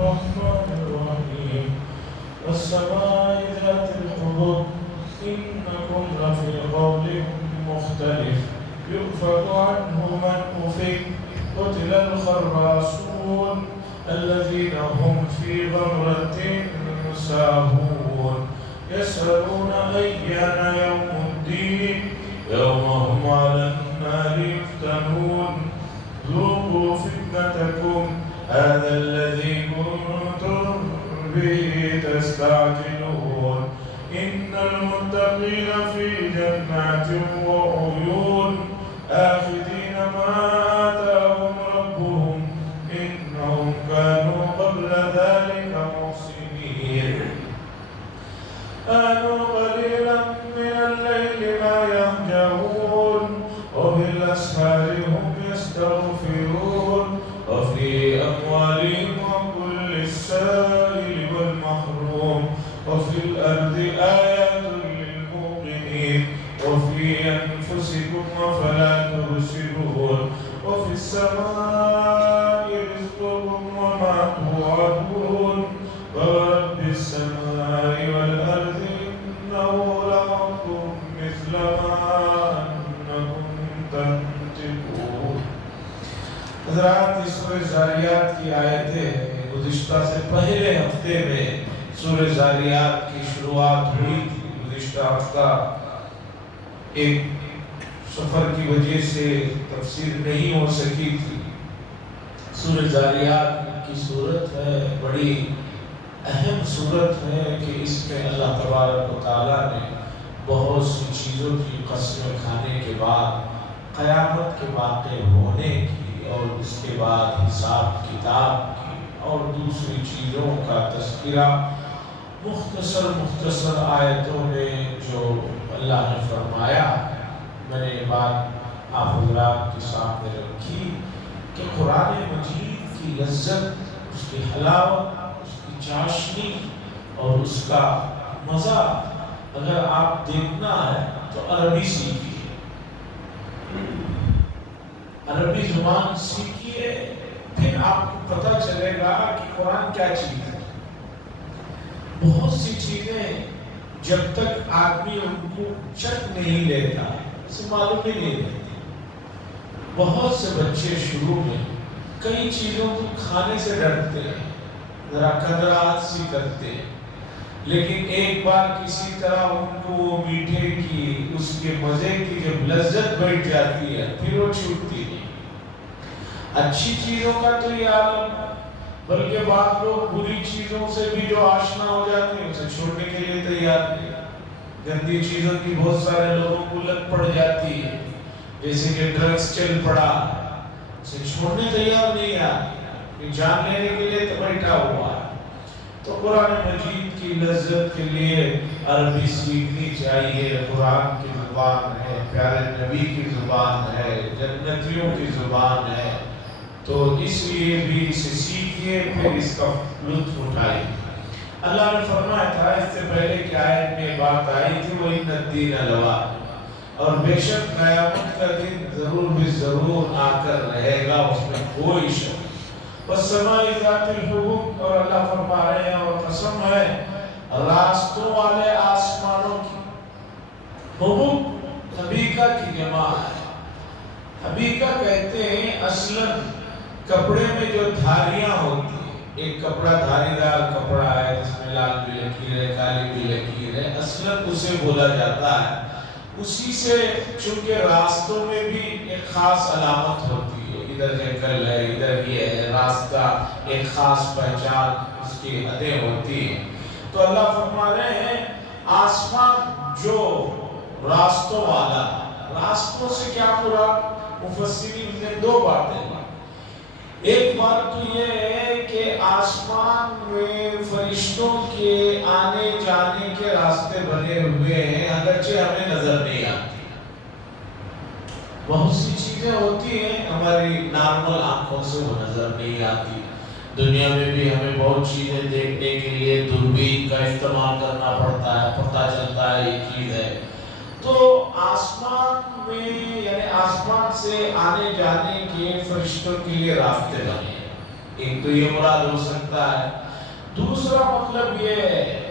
الرحمن الرحيم والسماء ذات الحبك إنكم لفي قول مختلف يؤفك عنه من أفك قتل الخراصون الذين هم في غمرة ساهون يسألون أيان يوم الدين يوم هم على النار يفتنون ذوقوا فتنتكم هذا الذي كنتم به تستعجلون إن المتقين في جنات وعيون آخذين ما آتاهم ربهم إنهم كانوا قبل ذلك محسنين كانوا قليلا من الليل ما يهجعون وبالأسحار هم يستغفرون وفي أموالهم وكل السائل والمحروم وفي الأرض آيات للموقنين وفي أنفسكم أفلا تبصرون وفي السماء رزقكم وما توعدون ورب السماء والأرض إنه لحق مثل ما أنكم تنطقون. حضرات اس سورہ زاریات کی آیتیں گزشتہ سے پہلے ہفتے میں سورہ زاریات کی شروعات ہوئی تھی. گزشتہ ہفتہ ایک سفر کی وجہ سے تفسیر نہیں ہو سکی تھی. سورہ زاریات کی صورت ہے، بڑی اہم صورت ہے کہ اس میں اللہ تبارک و تعالیٰ نے بہت سی چیزوں کی قسمیں کھانے کے بعد قیامت کے واقع ہونے کی اور اس کے بعد حساب کتاب کی اور دوسری چیزوں کا تذکرہ مختصر آیتوں میں جو اللہ نے فرمایا. میں نے یہ بات آپ حضرات کے سامنے رکھی کہ قرآن مجید کی لذت، اس کی حلاوت، اس کی چاشنی اور اس کا مزہ اگر آپ دیکھنا ہے تو عربی سیکھیے، عربی زبان سیکھیے، پھر آپ کو پتہ چلے گا کہ قرآن کیا چیز ہے. بہت سی چیزیں جب تک آدمی ان کو چک نہیں لیتا اسے معلوم ہی نہیں رہتی. بہت سے بچے شروع میں کئی چیزوں کو کھانے سے ڈرتے ہیں، ذرا قدرات سی کرتے ہیں، لیکن ایک بار کسی طرح ان کو وہ میٹھے کی، اس کے مزے کی جب لذت بیٹھ جاتی ہے پھر وہ چھوٹتی نہیں. اچھی چیزوں کا تو یہ عالم، بلکہ بعض لوگ بری چیزوں سے بھی جو آشنا ہو جاتے ہیں اسے چھوڑنے کے لیے تیار نہیں. گندی چیزوں کی بہت سارے لوگوں کو لت پڑ جاتی ہے، جیسے کہ ڈرگز چل پڑا، اسے چھوڑنے تیار نہیں ہے، جان لینے کے لیے تو بیٹھا ہوا ہے. تو قرآن مجید کی لذت کے لیے عربی سیکھنی چاہیے. قرآن کی زبان ہے، پیارے نبی کی زبان ہے، جنتیوں کی زبان ہے، تو اس لیے بھی اسے سیکھیے، پھر اس کا لطف اٹھائیے. اللہ نے فرمایا تھا اس سے پہلے کہ آیت میں بات آئی تھی وَإِنَّ الدِّينَ لَوَاقِعٌ، اور بے شک قیامت کا دن ضرور بھی ضرور آ کر رہے گا، اس میں کوئی شک. وَالسَّمَاءِ ذَاتِ الْحُبُكِ، اور اللہ فرما رہے ہیں اور قسم ہے راستوں والے آسمانوں کی. حبک حبیقہ کی جمع ہے. حبیقہ کہتے ہیں اصلاً کپڑے میں جو دھاریاں ہوتی ہیں، ایک کپڑا دھاری دار کپڑا ہے جس میں لال بھی لکیر ہے، کالی بھی لکیر ہے، اصلاً اسے بولا جاتا ہے. اسی سے چونکہ راستوں میں بھی ایک خاص علامت ہوتی ہے، ادھر جنگل ہے، ادھر یہ ہے، راستہ ایک خاص پہچان اس کی حدیں ہوتی ہیں. تو اللہ فرما رہے ہیں آسمان جو راستوں والا. راستوں سے کیا مراد؟ مفسرین نے دو باتیں. ایک بات تو یہ ہے کہ آسمان میں فرشتوں کے آنے جانے کے راستے بنے ہوئے ہیں، اگرچہ ہمیں نظر نہیں آتی. بہت سی چیزیں ہوتی ہیں ہماری نارمل آنکھوں سے وہ نظر نہیں آتی. دنیا میں بھی ہمیں بہت چیزیں دیکھنے کے لیے دوربین کا استعمال کرنا پڑتا ہے، پتہ چلتا ہے یہ چیز ہے. تو آسمان میں یعنی آسمان سے آنے جانے کے فرشتوں کے لیے راستے بنے ہیں. ایک تو یہ مراد ہو سکتا ہے. دوسرا مطلب یہ ہے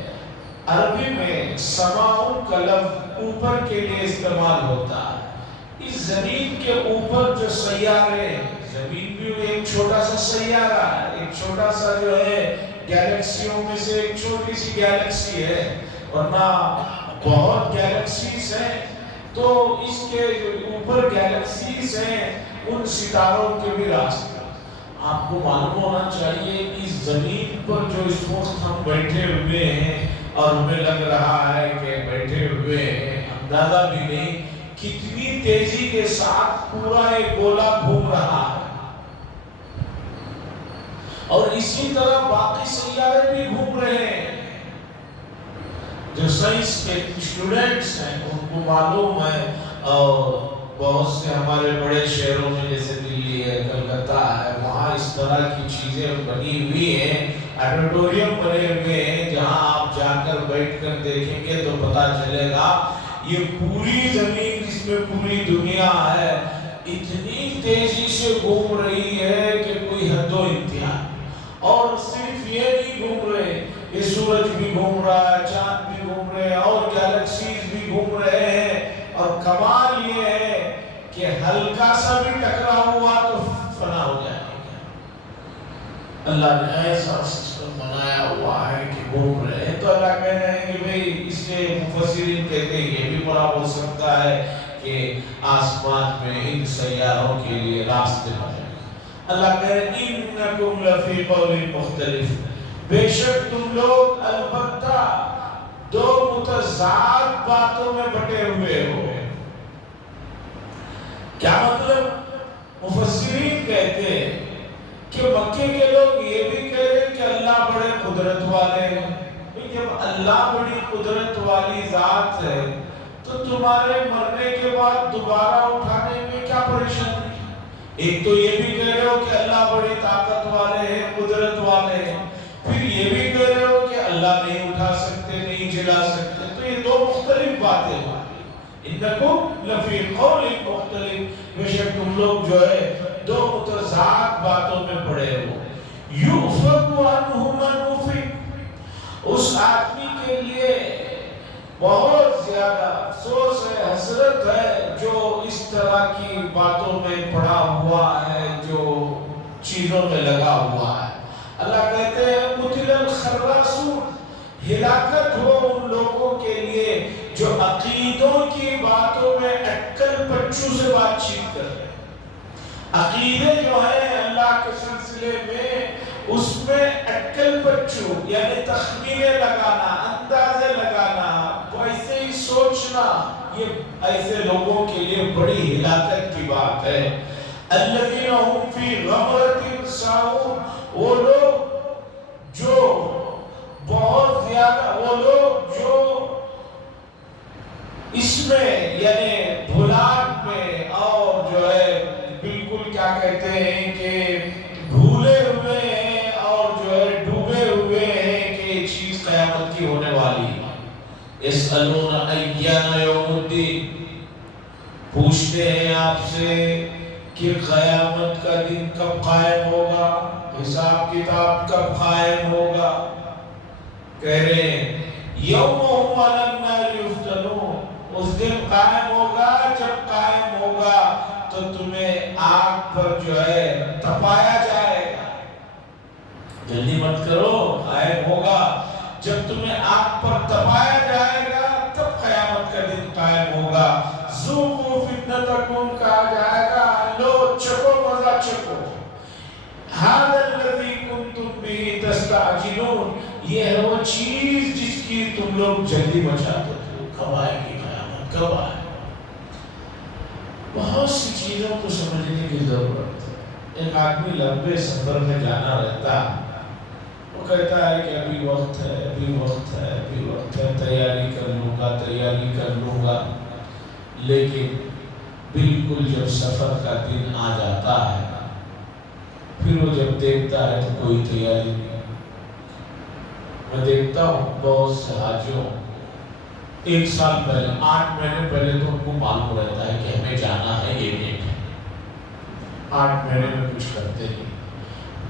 عربی میں سماؤں کا لفظ اوپر کے لیے استعمال ہوتا ہے. اس زمین کے اوپر جو سیارے ہیں، زمین بھی ایک چھوٹا سا سیارہ ہے، ایک چھوٹا سا جو ہے گیلیکسیوں میں سے ایک چھوٹی سی گیلیکسی ہے، ورنہ بہت گیلیکسیز ہیں. تو اس کے اوپر گیلیکسیز ہیں، ان ستاروں کے بھی راستے. آپ کو معلوم ہونا چاہیے اس زمین پر جو اس وقت ہم بیٹھے ہوئے ہیں اور ہمیں لگ رہا ہے کہ بیٹھے ہوئے ہیں، اندازہ بھی نہیں کتنی تیزی کے ساتھ پورا ایک گولا گھوم رہا ہے. اور اسی طرح باقی سیارے بھی گھوم رہے ہیں. جو سائنس کے اسٹوڈنٹس ہیں ان کو معلوم ہے، اور بہت سے ہمارے بڑے شہروں میں جیسے دلی ہے، کلکتہ ہے، وہاں اس طرح کی چیزیں بنی ہوئی ہیں، آڈیٹوریم بنے ہوئے ہیں جہاں آپ جا کر بیٹھ کر دیکھیں گے تو پتا چلے گا یہ پوری زمین جس میں پوری دنیا ہے اتنی تیزی سے گھوم رہی ہے کہ کوئی حد و انتہا. اور صرف یہ نہیں گھوم رہے، یہ سورج بھی گھوم رہا ہے، چاند بھی گھوم رہے ہیں، اور گیلیکسیز بھی گھوم رہے ہیں. اور کمال یہ ہے کہ ہلکا سا بھی ٹکرا ہوا تو فنا ہو جائے گا. اللہ نے ایسا سسٹم بنایا ہوا ہے کہ گھوم رہے ہیں. تو اللہ کہہ رہے ہیں کہ بھئی اس سے مفسرین کہتے ہیں یہ بھی بڑا ہو سکتا ہے کہ آسمان میں ان سیاروں کے لیے راستے بنے. اللہ کہہ رہے ہیں انکم لفی قول مختلف، بے شک تم لوگ البتہ دو متضاد باتوں میں بٹے ہوئے ہو. کیا مطلب؟ مفسرین کہتے ہیں کہ مکے کے لوگ یہ بھی کہہ رہے ہیں کہ اللہ بڑے قدرت والے ہیں. جب اللہ بڑی قدرت والی ذات ہے تو تمہارے مرنے کے بعد دوبارہ اٹھانے میں کیا پریشانی؟ ایک تو یہ بھی کہہ رہے ہو کہ اللہ بڑی طاقت والے ہیں، قدرت والے ہیں، پھر یہ بھی کہہ رہے ہو کہ اللہ نہیں اٹھا سکتے، نہیں جلا سکتے. تو یہ دو مختلف باتیں ہیں. انکم لفی قول مختلف، بے شک تم لوگ جو ہے دو متضاد باتوں میں پڑے ہو. یؤفک عنہ من افک، اس آدمی کے لیے بہت زیادہ افسوس ہے، حسرت ہے جو اس طرح کی باتوں میں پڑا ہوا ہے، جو چیزوں میں لگا ہوا ہے. اللہ کہتے ہیں قتل الخراسون، ہلاکت ہو ان لوگوں کے لیے جو عقیدوں کی باتوں میں اٹکل پچو سے بات چیت کر رہے ہیں. عقیدے جو ہیں اللہ کے سلسلے میں اس میں اٹکل پچو یعنی تخمینے لگانا، اندازے لگانا، ویسے ہی سوچنا، یہ ایسے لوگوں کے لیے بڑی ہلاکت کی بات ہے. الذین هم فی غمرۃ ساہون، وہ لوگ جو بہت زیادہ، وہ لوگ جو اس میں یعنی بھلاٹ میں اور جو ہے بالکل کیا کہتے ہیں کہ بھولے ہوئے ہیں اور جو ہے ڈوبے ہوئے ہیں کہ یہ چیز قیامت کی ہونے والی ہے. یسألون ایان یوم الدین، پوچھتے ہیں آپ سے کہ قیامت کا دن کب قائم ہوگا، حساب کتاب کب قائم ہوگا. کہہ رہے ہیں یوم هم علی النار یفتنون، اس دن قائم ہوگا، جب قائم ہوگا تو تمہیں آگ پر جو ہے تپایا جائے گا. جلدی مت کرو، قائم ہوگا جب تمہیں آگ پر تپایا جائے گا تب قیامت کا دن قائم ہوگا. ذوقوا فتنتکم، کہا جائے گا لو چکو مزہ چکو. ھذا الذی کنتم بہ تستعجلون، یہ ہے وہ چیز جس کی تم لوگ جلدی مچاتے تھے. کب آئے گی قیامت، کب آئے؟ بہت سی چیزوں کو سمجھنے کی ضرورت ہے. ایک آدمی لمبے سفر میں جانا رہتا ہے، وہ کہتا ہے کہ ابھی وقت ہے، ابھی وقت ہے، ابھی وقت ہے، تیاری کر لوں گا، تیاری کر لوں گا. لیکن بالکل جب سفر کا دن آ جاتا ہے پھر وہ جب دیکھتا ہے تو کوئی تیاری نہیں. میں دیکھتا ہوں بہت سے حاجیوں ایک سال پہلے، 8 مہینے پہلے تو ان کو معلوم رہتا ہے کہ ہمیں جانا ہے، یہ ڈیٹ ہے. 8 مہینے میں کچھ کرتے نہیں.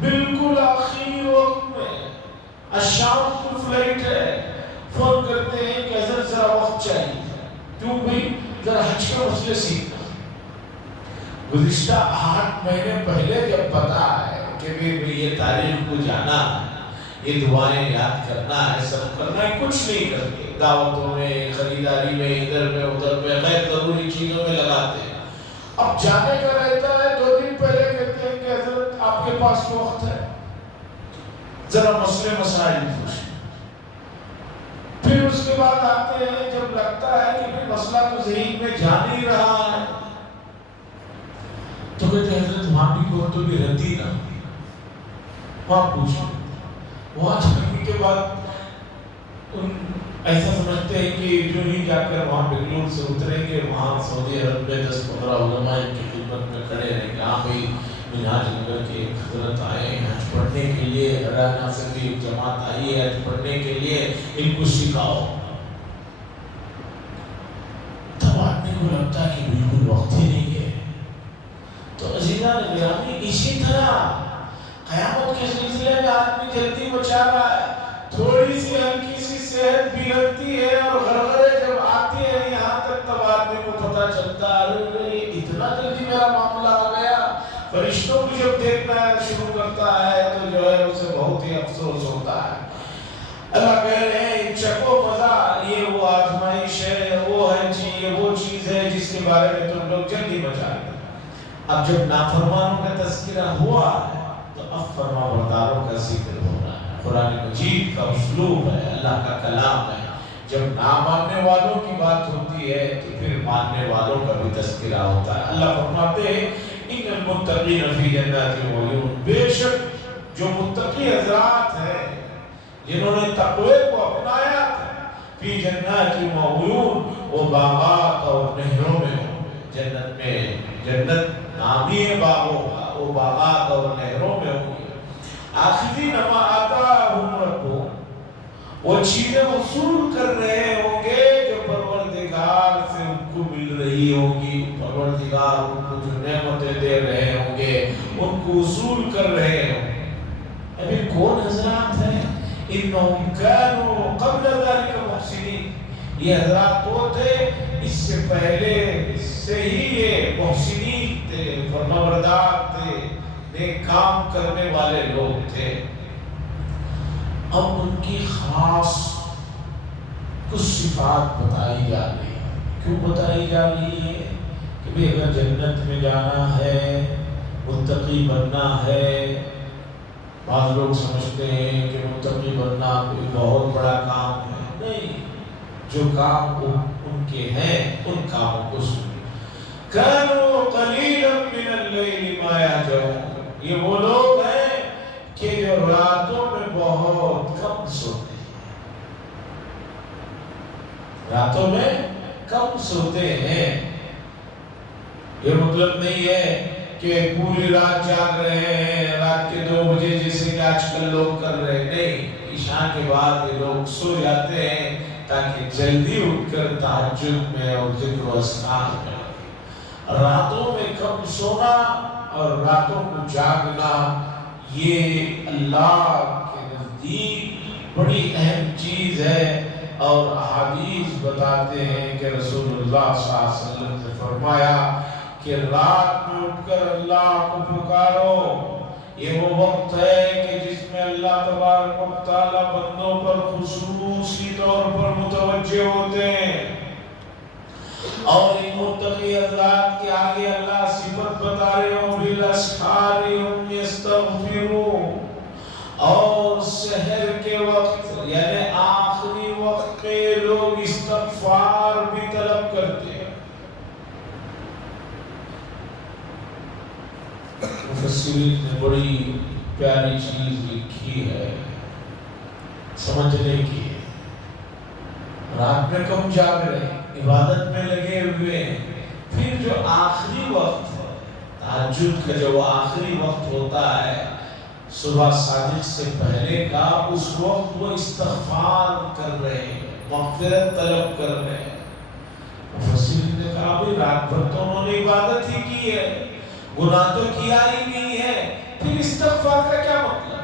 بالکل آخری وقت میں الشام کی فلائٹ ہے، فون کرتے ہیں کہ حضرت ذرا وقت چاہیے، کیوں بھائی ذرا حج کا مسئلہ سیکھنا۔ گزشتہ 8 مہینے پہلے جب پتا ہے کہ بھی یہ تاریخ کو جانا ہے، یہ دعائیں یاد کرنا ہے، سب کرنا ہے، کچھ نہیں کرتے، دعوتوں میں، خریداری میں، ادھر میں ادھر میں، غیر ضروری چیزوں میں لگاتے ہیں۔ اب جانے کا رہتا ہے 2 دن پہلے کہتے ہیں کہ حضرت آپ کے پاس وقت ہے، ذرا مسئلے مسائل پوچھیں۔ پھر اس کے بعد آتے ہیں جب لگتا ہے کہ مسئلہ تو ذہن میں جا نہیں رہا ہے، تو کہتے ہیں حضرت وہاں بھی کو تو بھی رہتی نا، وہاں پوچھیں۔ وہاں جانے کے بعد ایسا سمجھتے ہیں کہ جو ہی جا کر وہاں بنگلور سے اتریں گے، وہاں سعودی عرب میں 10-15 علماء ان کی خدمت میں کھڑے رہیں گے، ہاں بھائی منہاج نگر کے حضرت آئے ہیں حج پڑھنے کے لیے، ہریانہ سے بھی ایک جماعت آئی ہے حج پڑھنے کے لیے، ان کو سکھاؤ۔ تب آدمی کو لگتا ہے کہ بالکل وقت ہی نہیں ہے۔ تو عزیزان گرامی، اسی طرح قیامت کے سلسلے میں آدمی جلدی بچا رہا ہے، تھوڑی سی ہلکی سی صحت بگڑتی ہے اور غرغرے جب آتی ہے یہاں تک، تب آدمی کو پتہ چلتا ہے اتنا جلدی میرا معاملہ آ گیا۔ فرشتوں کو جب دیکھنا شروع کرتا ہے تو جو ہے اسے بہت ہی افسوس ہوتا ہے۔ اللہ کہہ رہے ہیں چکو مزہ، یہ وہ آزمائش ہے، وہ ہے یہ وہ چیز ہے جس کے بارے میں تم لوگ جلدی بچا رہے۔ اب جب نافرمانوں کا تذکرہ ہوا ہے تو اب فرما برداروں کا ذکر ہو رہا ہے۔ قرآن مجید کا اسلوب ہے، اللہ کا کلام ہے، جب نہ ماننے والوں کی بات ہوتی ہے تو پھر ماننے والوں کا بھی تذکرہ ہوتا ہے۔ اللہ فرماتے ہیں ان المتقین فی جنات وعیون، بے شک جو متقی حضرات ہیں جنہوں نے تقوی کو اپنایا فی جنات وعیون، وہ باغات اور نہروں میں ہوں گے۔ جنت میں، جنت نامی ہے باغوں کا، وہ باغات اور نہروں میں ہوں گے۔ آخذین ما آتاہم ربہم، وہ چیزیں وصول کر رہے ہوں گے جو پروردگار سے ان کو مل رہی ہوگی، پروردگار ان کو جو نعمتیں دے رہے ہوں گے ان کو وصول کر رہے ہوں گے۔ ابھی کون حضرات ہیں؟ انہم کانوا قبل ذلک محسنین، یہ حضرات وہ تھے اس سے پہلے سے ہی یہ محسنین تھے، فرمانبردار تھے، نیک کام کرنے والے لوگ تھے۔ اب ان کی خاص کچھ صفات بتائی جا رہی ہے۔ کیوں بتائی جا رہی ہے؟ کہ بھی اگر جنت میں جانا ہے، متقی بننا ہے، بعض لوگ سمجھتے ہیں کہ متقی بننا کوئی بہت بڑا کام ہے، نہیں، جو کام ان کے ہیں ان کاموں کو سنیں۔ كانوا قليلا من الليل ما يهجعون، یہ وہ لوگ ہیں کہ جو راتوں میں بہت کم سوتے ہیں، راتوں میں کم سوتے ہیں۔ یہ مطلب نہیں ہے کہ پوری رات جاگ رہے ہیں، رات کے 2 بجے جیسے کہ آج کل لوگ کر رہے ہیں، نہیں، عشاء کے بعد یہ لوگ سو جاتے ہیں تاکہ جلدی اٹھ کر تہجد میں اور ذکر و اذکار میں۔ راتوں میں کم سونا اور راتوں کو جاگنا یہ اللہ کے نزدیک بڑی اہم چیز ہے، اور احادیث بتاتے ہیں کہ رسول اللہ صلی اللہ علیہ وسلم نے فرمایا کہ رات میں اٹھ کر اللہ کو پکارو، یہ وہ وقت ہے کہ جس میں اللہ تبارک و تعالی بندوں پر خصوصی طور پر متوجہ ہوتے ہیں۔ اور ان متقی حضرات کے آگے اللہ صفت بتا رہے ہوں بالاسحار هم یستغفرون، اور سحر کے وقت یعنی آخری وقت میں لوگ استغفار بھی طلب کرتے ہیں۔ مفسرین نے بڑی پیاری چیز لکھی ہے سمجھنے کی، رات میں کم جاگ رہے ہیں، عبادت میں لگے ہوئے ہیں، پھر جو آخری وقت ہے تہجد کا، جو آخری وقت ہوتا ہے صبح صادق سے پہلے کا، اس وقت وہ استغفار کر رہے ہیں، مغفرت طلب کر رہے ہیں۔ مفسرین نے کہا بھی رات بھر تو انہوں نے عبادت ہی کی ہے، گناہ تو کیا ہی نہیں ہے، پھر استغفار کا کیا مطلب؟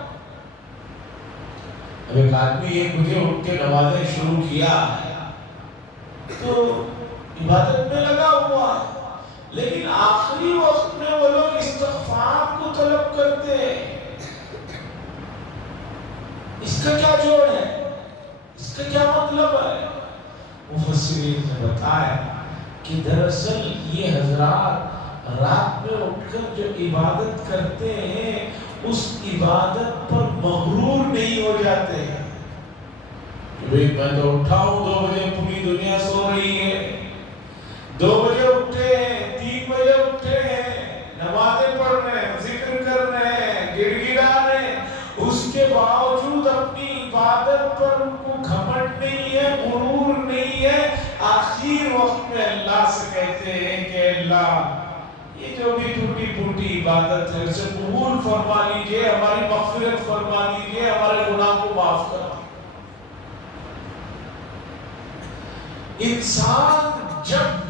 اب ایک آدمی 1 بجے اٹھ کے نمازیں شروع کیا تو عبادت میں لگا ہوا، لیکن آخری وقت میں وہ لوگ استغفار کو طلب کرتے ہیں، اس کا کیا جوڑ ہے؟ اس کا کیا مطلب ہے؟ مفسرین نے بتایا کہ دراصل یہ حضرات رات میں اٹھ کر جو عبادت کرتے ہیں اس عبادت پر مغرور نہیں ہو جاتے ہیں کہ بھئی میں تو اٹھا ہوں 2 بجے، پوری دنیا سو رہی ہے، 2 بجے اٹھے ہیں، 3 بجے اٹھے ہیں، نمازیں پڑھ رہے ہیں، ذکر کر رہے ہیں، گڑ گڑا رہے ہیں، اس کے باوجود اپنی عبادت پر ان کو گھمنڈ نہیں ہے، غرور نہیں ہے، آخر وقت میں اللہ سے کہتے ہیں کہ اللہ یہ جو بھی ٹوٹی پھوٹی عبادت ہے اسے قبول فرما لیجئے، ہماری مغفرت فرما لیجئے، ہمارے گناہ کو معاف کرا۔ انسان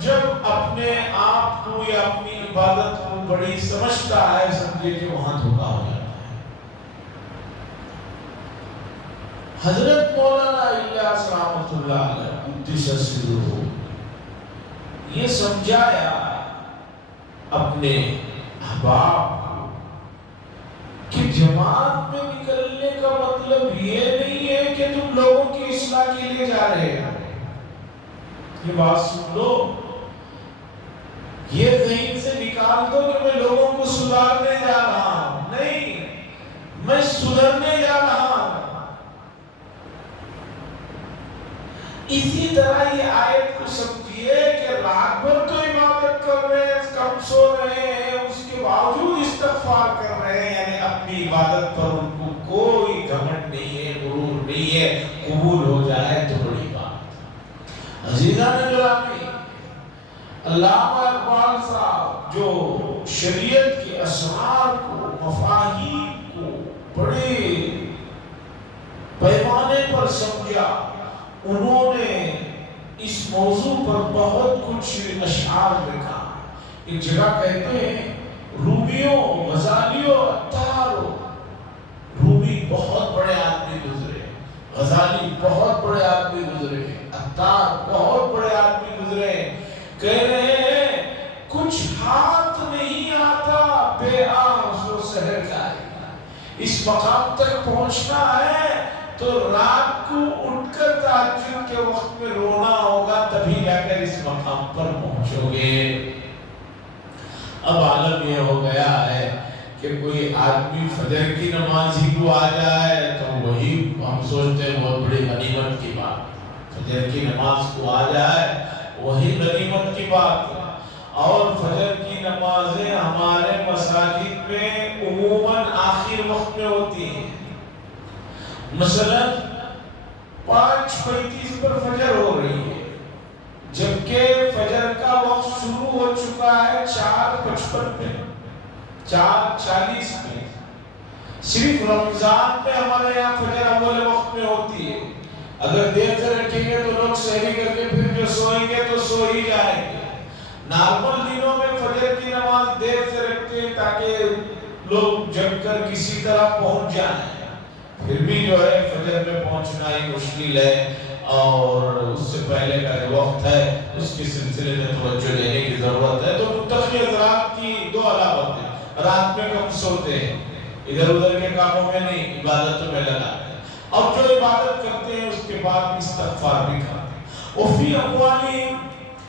جب اپنے آپ کو یا اپنی عبادت کو بڑی سمجھتا ہے، سمجھے کہ وہاں دھوکا ہو جاتا ہے۔ حضرت مولانا الیاس رحمۃ اللہ علیہ قدس سرہ یہ سمجھایا اپنے احباب کو کہ جماعت میں نکلنے کا مطلب یہ نہیں ہے کہ تم لوگوں کی اصلاح کے لیے جا رہے ہو۔ یہ بات سن لو، یہ ذہن سے نکال دو کہ میں لوگوں کو سدھارنے جا رہا ہوں، نہیں، میں سدھرنے جا رہا ہوں۔ اسی طرح یہ آیت کو سمجھیے کہ رات بھر تو عبادت کر رہے ہیں، کم سو رہے ہیں، اس کے باوجود استغفار کر رہے ہیں، یعنی اپنی عبادت پر ان کو کوئی گھمنڈ نہیں ہے، غرور نہیں ہے، قبول ہو جائے تو بڑی بات۔ عزیزان گرامی، علامہ اقبال صاحب جو شریعت کے اسرار کو، مفاہیم کو بڑے پیمانے پر سمجھا، انہوں نے اس موضوع پر بہت کچھ اشعار لکھا۔ ایک جگہ کہتے ہیں رومیوں، غزالیوں، عطاروں، رومی بہت بڑے آدمی گزرے، غزالی بہت بڑے آدمی گزرے، عطار بہت بڑے آدمی گزرے، کہہ رہے ہیں کچھ ہاتھ نہیں آتا بے آنس و سحر جائے۔ اس مقام تک پہنچنا ہے تو رات کو اٹھ کر تہجد کے وقت میں رونا ہوگا، تبھی جا کر اس مقام پر پہنچو گے۔ اب عالم یہ ہو گیا ہے کہ کوئی آدمی فجر کی نماز ہی کو آ جائے تو وہی ہم سوچتے ہیں بہت بڑی غنیمت کی بات، فجر کی نماز کو آ جائے وہی غنیمت کی بات ہے۔ اور فجر کی نمازیں ہمارے مساجد میں عموماً آخر وقت میں ہوتی ہیں، مثلا 5:35 پر فجر ہو رہی ہے، جبکہ فجر کا وقت شروع ہو چکا ہے 4:55 پہ، 4:40 پہ۔ صرف رمضان میں ہمارے یہاں فجر اول وقت میں ہوتی ہے، اگر دیر سے رکھیں گے تو لوگ سحری کر کے پھر جو سوئیں گے تو سو ہی جائیں گے۔ نارمل دنوں میں فجر کی نماز دیر سے رکھتے ہیں تاکہ لوگ جگ کر کسی طرح پہنچ جائیں، پھر بھی جو ہے فجر میں پہنچنا ہی مشکل ہے، اور اس سے پہلے کا جو وقت ہے اس کے سلسلے میں توجہ دینے کی ضرورت ہے۔ تو متقی حضرات کی 2 علامتیں، رات میں کم سوتے ہیں، ادھر ادھر کے کاموں میں نہیں، عبادتوں میں لگاتے ہیں، اور جو عبادت کرتے ہیں اس کے بعد استغفار بھی کرتے ہیں۔ وفی اموالہم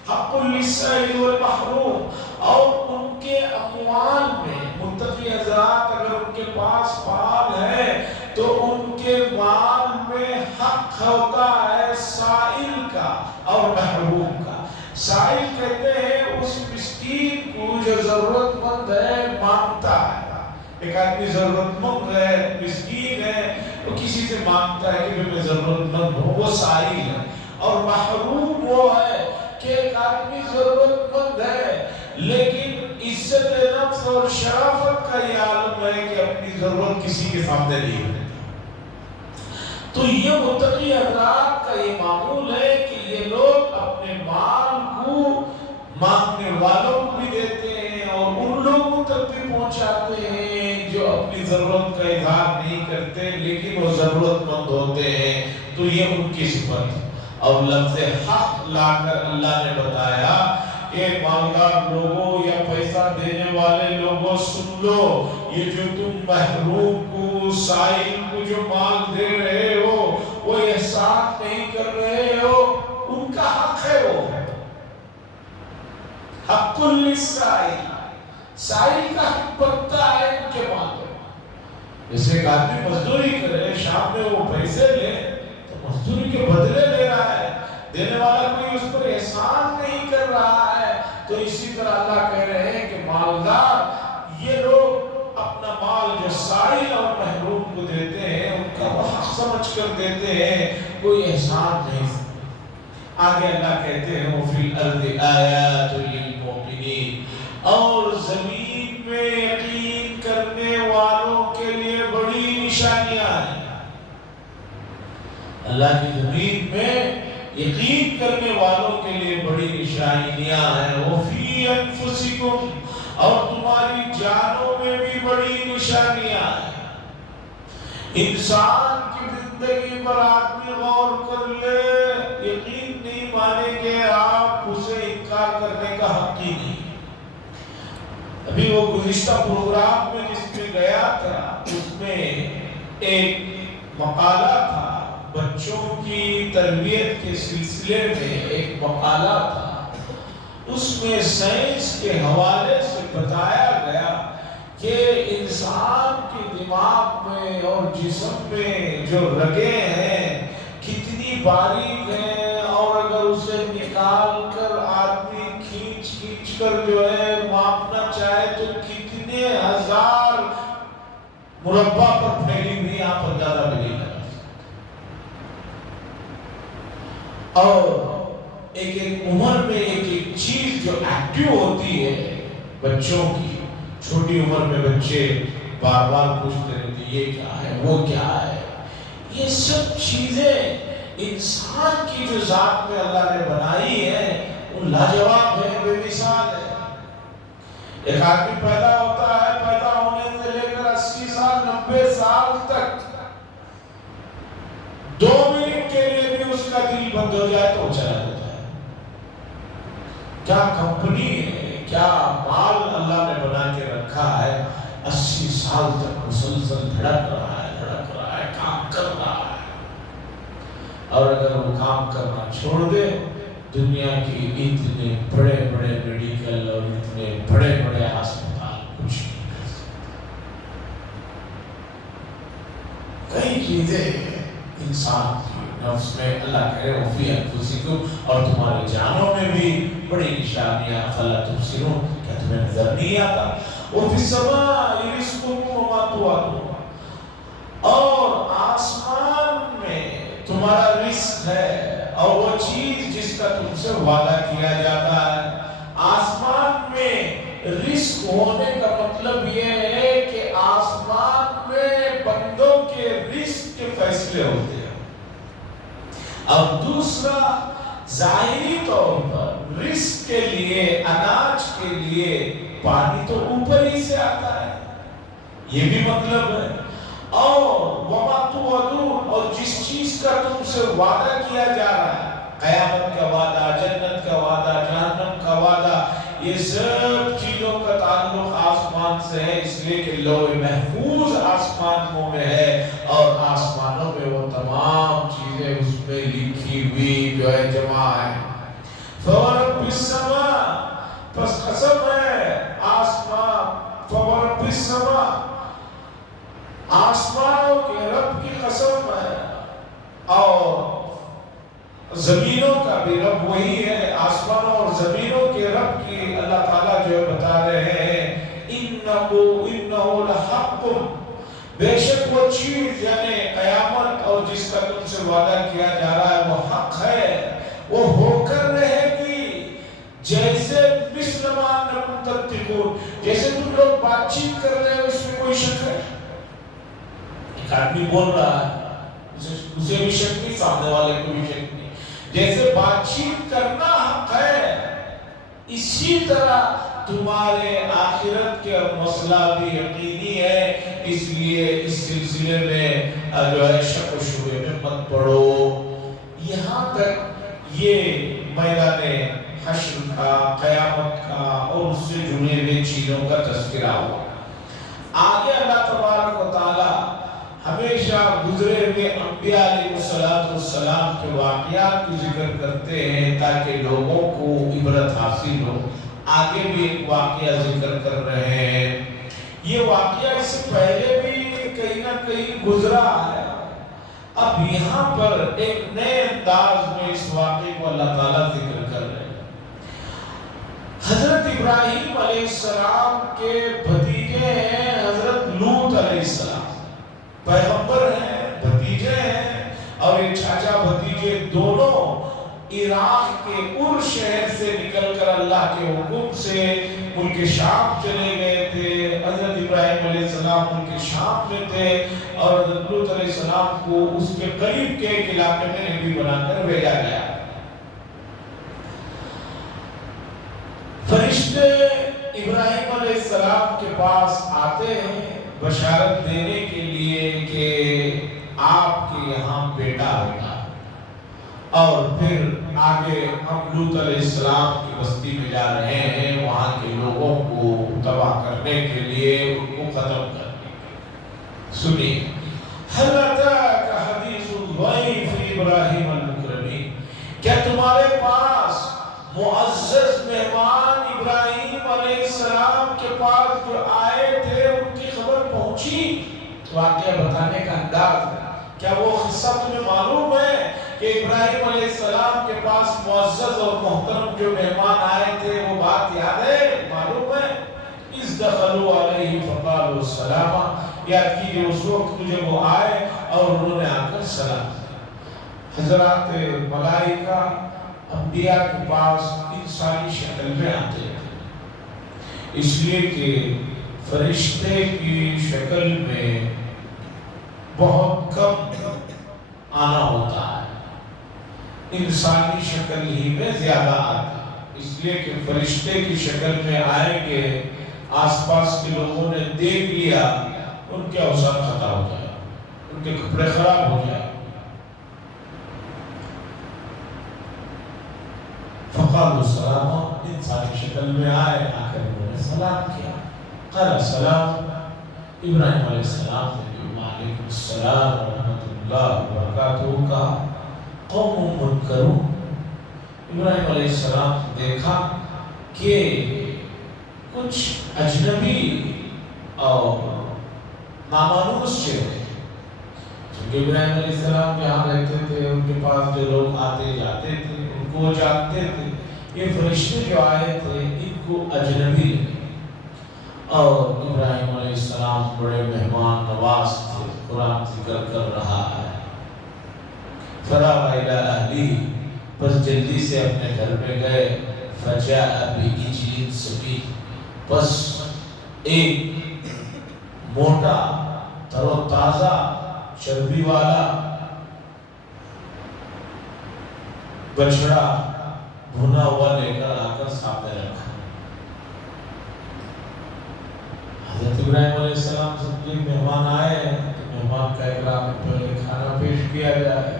حق للسائل والمحروم، اور ان کے اموال میں متقی حضرات اگر ان کے پاس مال ہے تو ان کے مال میں حق ہوتا ہے سائل کا اور محروم کا۔ سائل کہتے ہیں اس مسکین کو جو ضرورت مند ہے مانگتا ہے، ایک آدمی ضرورت مند ہے، مسکین ہے، وہ کسی سے مانگتا ہے کہ میں ضرورت مند ہوں، وہ سائل ہے۔ اور محروم وہ ہے کہ ایک آدمی ضرورت مند ہے لیکن عزت نفس اور شرافت کا یہ عالم ہے کہ اپنی ضرورت کسی کے سامنے نہیں ہے۔ تو یہ متقی حضرات کا یہ معمول ہے کہ یہ لوگ اپنے مال کو مانگنے والوں کو بھی دیتے ہیں اور ان لوگوں تک بھی پہنچاتے ہیں جو اپنی ضرورت کا اظہار نہیں کرتے لیکن وہ ضرورت مند ہوتے ہیں، تو یہ ان کی صفت ہے۔ اور لفظ حق لا کر اللہ نے بتایا کہ مالدار لوگوں یا پیسہ دینے والے لوگوں سن لو، یہ جو تم محروم کو، سائل کو جو مال دے رہے ہو، وہ احسان نہیں کر رہے ہو، ان کا حق ہے، وہ حق للسائل، سائل کا حق بنتا ہے ان کے مال۔ جیسے ایک آدمی مزدوری کرے، شام میں وہ پیسے لے تو مزدوری کے بدلے لے رہا ہے، دینے والا کوئی اس پر احسان نہیں کر رہا ہے۔ تو اسی طرح اللہ کہہ رہے ہیں کہ مالدار یہ لوگ اپنا مال جو سائل اور محروم کو دیتے ہیں ان کا وہ حق سمجھ کر دیتے ہیں، کوئی احسان نہیں۔ آگے اللہ کہتے ہیں وَفِي الْأَرْضِ آيَاتٌ لِلْمُؤْمِنِينَ، اور زمین میں یقین کرنے والوں کے لیے بڑی نشانیاں ہیں۔ اللہ کی زمین میں یقین کرنے والوں کے لیے بڑی نشانیاں ہیں۔ وَفِي أَنفُسِكُمْ، اور تمہاری جانوں میں بھی بڑی نشانیاں ہیں۔ انسان کی زندگی پر آدمی غور کر لے، یقین نہیں مانیں گے آپ، اسے انکار کرنے کا حق ہی نہیں۔ ابھی وہ گزشتہ پروگرام میں جس میں گیا تھا اس میں ایک مقالہ تھا، بچوں کی تربیت کے سلسلے میں ایک مقالہ تھا، اس میں سائنس کے حوالے سے بتایا گیا کہ انسان کے دماغ میں اور جسم میں جو رگیں ہیں کتنی باریک ہیں، اور اگر اسے نکال کر آدمی کھینچ کر جو ہے ماپنا چاہے تو کتنے ہزار مربع پر پھیلی ہوئی آپ اندازہ بھی نہیں لگا سکتے۔ اور ایک عمر میں ایک چیز جو ایکٹیو ہوتی ہے بچوں کی، چھوٹی عمر میں بچے بار بار پوچھتے رہتے یہ کیا ہے، وہ کیا ہے، یہ سب چیزیں انسان کی جو ذات میں اللہ نے بنائی ہے وہ لاجواب ہے، بے مثال ہے۔ ایک آدمی پیدا ہوتا ہے، پیدا ہونے سے لے کر 80 سال 90 سال تک 2 منٹ کے لیے بھی اس کا دل بند ہو جائے تو چلا جاتا ہے۔ کیا کمپنی ہے، کیا مال اللہ نے بنا کے رکھا ہے، 80 سال تک مسلسل دھڑک رہا ہے، کام کر رہا ہے۔ اور اگر وہ کام کرنا چھوڑ دے، دنیا کی اتنے بڑے بڑے میڈیکل اور اتنے بڑے بڑے ہسپتال کچھ نہیں کر سکتے۔ کئی چیزیں انسان کی نفس میں اللہ کہہ رہے وفی انفسکم، اور تمہارے جانوں میں بھی بڑی نشانیاں، افلا تبصرون، کیا تمہیں نظر نہیں آتا؟ وفی السماء رزقکم وما توعدون، اور آسمان میں تمہارا رزق ہے اور وہ چیز جس کا تم سے وعدہ کیا جاتا ہے۔ آسمان میں رزق ہونے کا مطلب یہ ہے کہ آسمان میں بندوں کے رزق کے فیصلے ہوتے ہیں۔ اب دوسرا، ظاہری طور پر رزق کے لیے، اناج کے لیے پانی تو اوپر ہی سے آتا ہے، یہ بھی مطلب ہے۔ اور وما توعدون، اور جس چیز کا تم سے وعدہ کیا جا رہا ہے، قیامت کا وعدہ، جنت کا وعدہ، جہنم کا وعدہ، یہ سب چیزوں کا تعلق آسمان سے ہے، اس لیے کہ لوح محفوظ آسمانوں میں ہے، اور آسمانوں میں وہ تمام چیزیں اس میں لکھی ہوئی جو ہے جمع ہے۔ فورب السماء، پس قسم ہے آسمان، فورب السماء، آسمانوں کے رب کی قسم ہے، اور زمینوں کا بھی رب وہی ہے، آسمانوں اور زمینوں کے رب کی اللہ تعالیٰ جو بتا رہے ہیں انہو لحق، بے شک وہ چیز یعنی قیامت اور جس کا تم سے وعدہ کیا جا رہا ہے وہ حق ہے، وہ ہو کر رہے گی، جیسے مثل ما انکم تنطقون، جیسے تم لوگ بات چیت کر رہے ہو، اس میں کوئی شک ہے؟ ایک آدمی بول رہا ہے، اسے بھی شک نہیں، سامنے والے کو بھی شک نہیں۔ جیسے بات چیت کرنا حق ہے، اسی طرح تمہارے آخرت کے مسئلہ بھی یقینی ہے، اس لیے اس سلسلے میں جو ہے شک و شبہ میں مت پڑو۔ یہاں تک یہ میدان حشر کا، قیامت کا اور اس سے جڑے ہوئے چیزوں کا تذکرہ ہوا۔ آگے اللہ تبارک و تعالی ہمیشہ گزرے ہوئے انبیاء علیہ السلام کے واقعات کو ذکر کرتے ہیں تاکہ لوگوں کو عبرت حاصل ہو۔ آگے بھی ایک واقعہ ذکر کر رہے ہیں۔ یہ واقعہ اس سے پہلے بھی کہیں نہ کہیں گزرا ہے، اب یہاں پر ایک نئے انداز میں اس واقعے کو اللہ تعالیٰ ذکر کر رہے ہیں۔ حضرت ابراہیم علیہ السلام کے بھتیجے ہیں حضرت لوط علیہ السلام، پیغمبر ہیں، بھتیجے ہیں، اور یہ چاچا بھتیجے دونوں عراق کے ار شہر سے نکل کر اللہ کے حکم سے ملک شام چلے گئے تھے۔ حضرت ابراہیم علیہ السلام ملک شام میں تھے اور حضرت لوط علیہ السلام کو اس کے قریب کے ایک علاقے میں نبی بنا کر بھیجا گیا۔ فرشتے ابراہیم علیہ السلام کے پاس آتے ہیں بشارت دینے کے لیے کہ آپ کے یہاں بیٹا ہوگا، اور پھر آگے ہم لوط علیہ السلام کی بستی میں جا رہے ہیں وہاں کے لوگوں کو تباہ کرنے کے لیے، ان کو ختم کرنے کے لیے۔ سنیے، هل أتاك حديث الضيف إبراهيم المكرمين، کیا تمہارے پاس معزز مہمان ابراہیم علیہ السلام کے پاس جو آئے تھے ان کی خبر پہنچی؟ واقعہ بتانے کا انداز ہے، کیا وہ قصہ تمہیں معلوم ہے کہ ابراہیم علیہ السلام کے پاس معزز اور محترم جو مہمان آئے تھے وہ بات یاد ہے، معلوم ہے؟ اِذْ دَخَلُوا عَلَيْهِ فَقَالُوا السَّلَامَ، یاد کیجئے اس وقت مجھے وہ آئے اور انہوں نے آ کر سلام دیا۔ حضرات ملائکہ انبیاء کے پاس انسانی شکل میں آتے ہیں، اس لیے کہ فرشتے کی شکل میں بہت کم آنا ہوتا ہے، انسانی شکل ہی میں زیادہ آتا ہے، اس لیے کہ فرشتے کی شکل میں آئیں گے، آس پاس کے لوگوں نے دیکھ لیا، ان کے اوسان خطا ہو جائے، ان کے کپڑے خراب ہو جائے۔ فقالوا السلام، انسانی شکل میں آئے، آ کر انہوں نے سلام کیا۔ قال السلام، ابراہیم علیہ السلام نے وعلیکم السلام ورحمۃ اللہ وبرکاتہ کہا۔ قوم منکرون، ابراہیم علیہ السلام نے دیکھا کہ کچھ اجنبی اور نامانوس چہرے، کیونکہ ابراہیم علیہ السلام جہاں رہتے تھے ان کے پاس جو لوگ آتے جاتے تھے ان کو وہ جانتے تھے، یہ فرشتے جو آئے تھے ان کو اجنبی لگے، اور ابراہیم علیہ السلام بڑے مہمان نواز تھے، قرآن ذکر کر رہا ہے۔ فراغ الی اہلی، بس جلدی سے اپنے گھر میں گئے۔ فجاء بعجل سمین، بس ایک موٹا تر و تازہ چربی والا بچڑا بھنا ہوا لے کر آ کر سامنے رکھا۔ حضرت ابراہیم علیہ السلام سمجھے مہمان آئے ہیں تو مہمان کا اکرام پہلے کھانا پیش کیا جائے،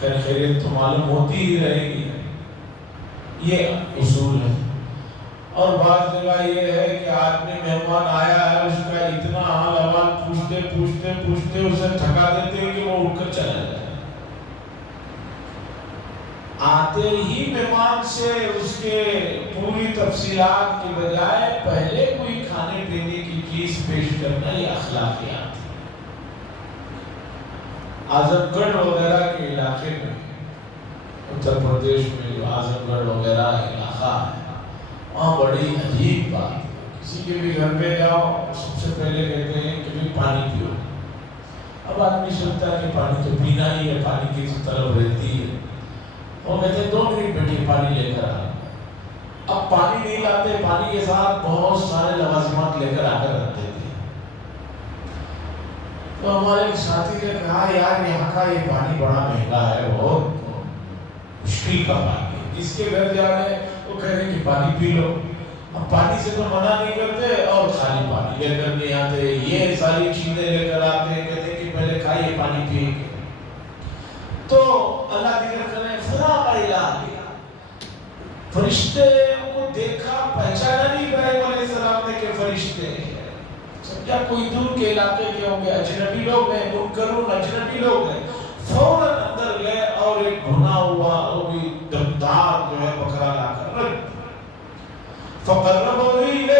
خیر خیریت تو معلوم ہوتی ہی رہے گی، یہ اصول ہے۔ اور بعض جگہ یہ ہے کہ آدمی مہمان آیا ہے اس کا اتنا حال احوال پوچھتے پوچھتے پوچھتے اسے تھکا دیتے ہیں کہ وہ اٹھ کر چلا جائے۔ آتے ہی مہمان سے اس کے پوری تفصیلات کے بجائے پہلے کوئی کھانے پینے کی چیز پیش کرنا یہ اخلاقیات ہے۔ اعظم گڑھ وغیرہ کے علاقے میں، اتر پردیش میں جو اعظم گڑھ وغیرہ علاقہ ہے، وہاں بڑی عجیب بات ہے، کسی کے بھی گھر پہ جاؤ سب سے پہلے کہتے ہیں کہ بھی پانی پیو۔ اب آدمی سوچتا ہے کہ پانی تو پینا ہی ہے، پانی کی طلب رہتی ہے، وہ کہتے ہیں 2 منٹ بیٹھیے پانی لے کر آ۔ اب پانی نہیں لاتے، پانی کے ساتھ بہت سارے لوازمات لے کر آ کر رکھتے تھے۔ تو ہمارے ایک ساتھی نے کہا یار یہاں کا یہ پانی بڑا مہنگا ہے، بہت مشکل کا پانی ہے، کس کے گھر جا رہے ہیں وہ کہہ رہے ہیں کہ پانی پی لو، اب پانی سے تو منع نہیں کرتے اور خالی پانی لے کر نہیں آتے، یہ ساری چیزیں لے کر آتے ہیں، کہتے ہیں کہ پہلے کھائیے پانی پیے گے. تو اللہ ذکر کریں فراغ الہ، فرشتے کو دیکھا پہچانا نہیں ابراہیم علیہ السلام نے کہ فرشتے ہیں. سمجھا کوئی دور کے علاقے کے ہوں گے، اجنبی لوگ ہیں، منکرون اجنبی لوگ ہیں. فوراً اندر گئے اور ایک بھنا ہوا وہ بھی دمدار جو ہے بکرا لا کر رکھ فقربہ الیہ،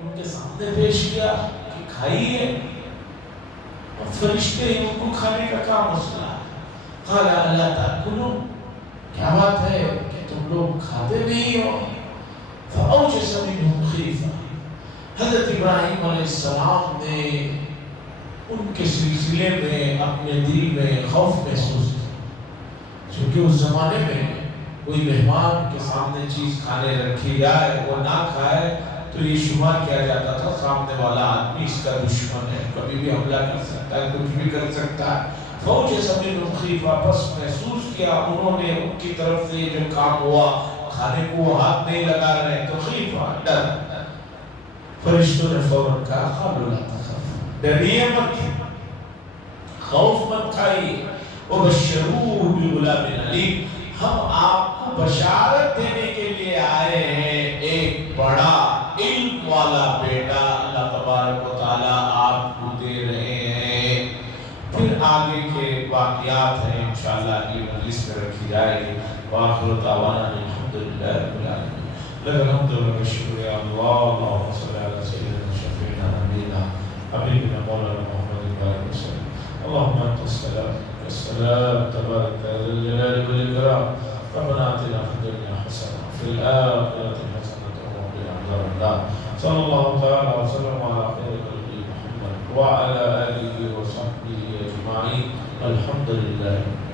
ان کے سامنے پیش کیا کہ کھائیے. اور فرشتے ہی ان کو کھانے کا کام مسئلہ. قال الا تاکلون، کیا بات ہے کہ تم لوگ کھاتے نہیں ہو. فاوجس منهم خیفہ، حضرت ابراہیم علیہ السلام نے ان کے سلسلے میں اپنے دل میں خوف محسوس کیا. چونکہ اس زمانے میں کوئی مہمان کے سامنے چیز کھانے رکھی جائے وہ نہ کھائے تو یہ شمار کیا جاتا تھا سامنے والا آدمی اس کا دشمن ہے، کبھی بھی حملہ کر سکتا ہے، کچھ بھی کر سکتا ہے. فوج سمین خیفہ، بس محسوس کیا انہوں نے ان کی طرف سے جو کام ہوا، کھانے کو ہاتھ نہیں لگا رہے تو خیفہ ڈر. فرشتوں نے فوراً کہا قالوا لا تخف، ڈریے مت، خوف مت کھائیے. وبشروه بغلام علیم، ہم آپ کو بشارت دینے کے لیے آئے ہیں ایک بڑا علم والا بیٹا اللہ تبارک و تعالی آپ کو دے رہے ہیں. پھر آگے کے واقعات ہیں انشاءاللہ اگلی مجلس میں رکھی جائے گی. وآخر دعوانا الحمدللہ رب العالمین. لك الحمد ولك الشكر يا الله. اللهم صل على سيدنا شفيعنا نبينا حبيبنا مولانا محمد وعلى وسلم. اللهم انت السلام والسلام تبارك يا ذا الجلال والاكرام. ربنا اتنا في الدنيا حسنه وفي الاخره حسنه وقنا عذاب النار. صلى الله تعالى وسلم على خير خلقه محمد وعلى اله وصحبه اجمعين. الحمد لله.